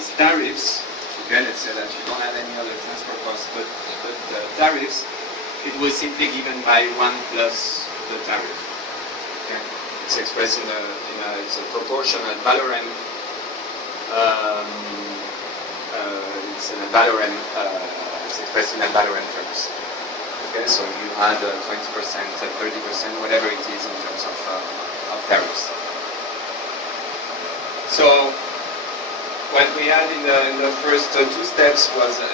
as tariffs, okay, let's say that you don't have any other transport costs but tariffs, it was simply given by 1 plus the tariff. Okay? It's expressed it's a proportional Valorem. It's expressed in a Valorem terms. Okay, so you add 20%, 30%, whatever it is in terms of tariffs. So what we had in the first 2 steps was at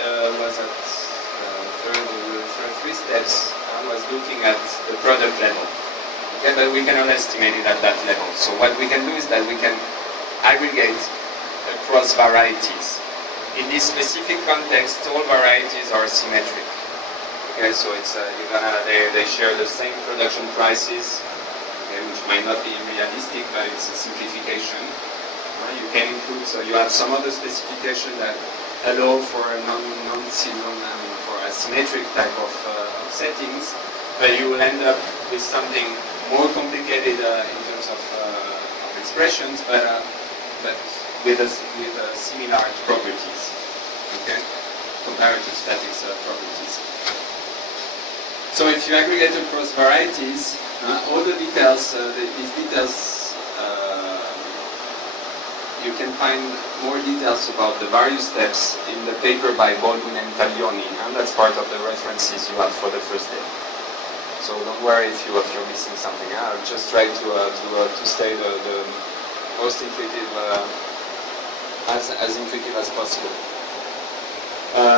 three steps was looking at the product level. Okay, but we cannot estimate it at that level. So what we can do is that we can aggregate across varieties. In this specific context, all varieties are symmetric. Okay, so it's they share the same production prices, okay, which might not be realistic, but it's a simplification. You can include, so you have some other specification that allow for a for a symmetric type of settings, but you will end up with something more complicated in terms of expressions, but with similar properties, okay, comparative statics properties. So if you aggregate across varieties, all the details, these details, you can find more details about the various steps in the paper by Baldwin and Taglioni, and that's part of the references you have for the first step. So don't worry if you're missing something. I'll just try to stay the most intuitive, as intuitive as possible.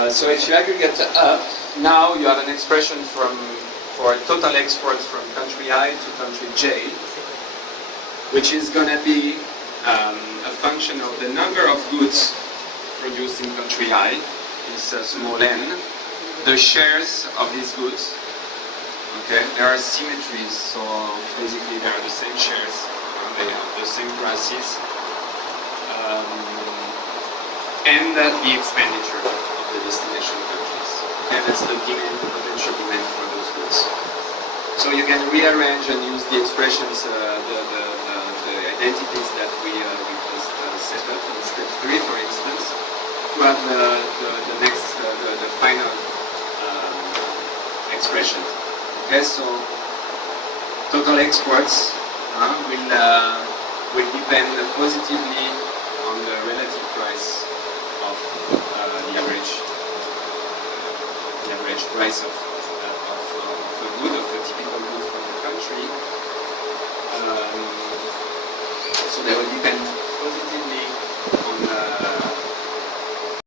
So if you aggregate up, now you have an expression for total export from country I to country J, which is going to be a function of the number of goods produced in country I, is small n, the shares of these goods. Okay, there are symmetries, so basically they are the same shares, they have the same prices, and the expenditure of the destination countries. And that's the demand, the potential demand for those goods. So you can rearrange and use the expressions, the identities that we just set up in step 3, for instance, to have the next, the final expression. Okay, so total exports will depend positively on the relative price of the average price of